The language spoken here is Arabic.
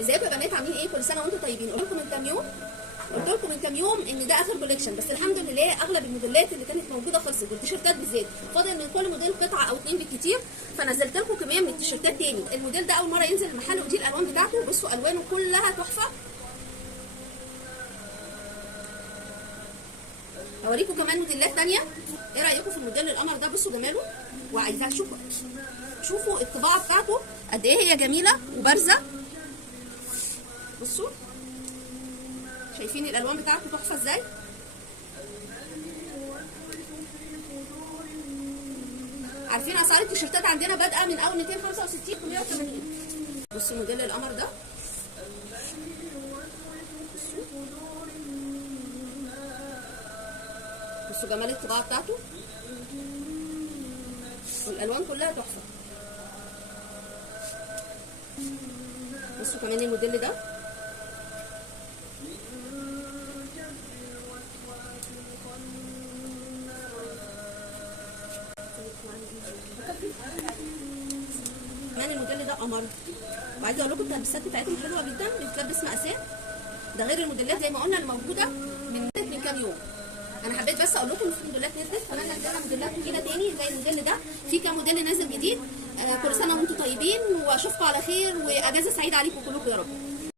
ازيكم يا بنات، عاملين ايه؟ كل سنه وانتم طيبين. قلت لكم من كام يوم ان ده اخر كوليكشن، بس الحمد لله اغلب الموديلات اللي كانت موجوده خلصت، والتيشيرتات بالذات فاضل من كل موديل قطعه او اتنين بالكتير، فنزلت لكم كميه من التيشيرتات تاني. الموديل ده اول مره ينزل المحل، ودي الالوان بتاعته. بصوا الوانه كلها تحفه. اوريكم كمان موديلات تانيه. ايه رايكم في الموديل القمر ده؟ بصوا جماله، وعايزاك شوفوا الطباعه بتاعته قد ايه هي جميله وبارزه. بصوا شايفين الالوان بتاعته تحفه ازاي. عارفين اسعار التيشيرتات عندنا بادئه من اول 265 ل 180. بصوا موديل القمر ده، بصوا جمال الطباعه بتاعته، والالوان كلها تحفه. بصوا كمان الموديل ده، كمان الموديل ده قمر. وعايزه اقول لكم التلبيسات بتاعتهم حلوه جدا، بتتلبس مقاسات. ده غير الموديلات زي ما قلنا الموجوده من كام يوم. انا حبيت بس اقول لكم ان في موديلات نزلت، كمان عندنا موديلات جديده تاني زي الموديل ده. في كام موديل نازل جديد. كل سنه وانتم طيبين، واشوفكم على خير، واجازه سعيده عليكم كلكم يا رب.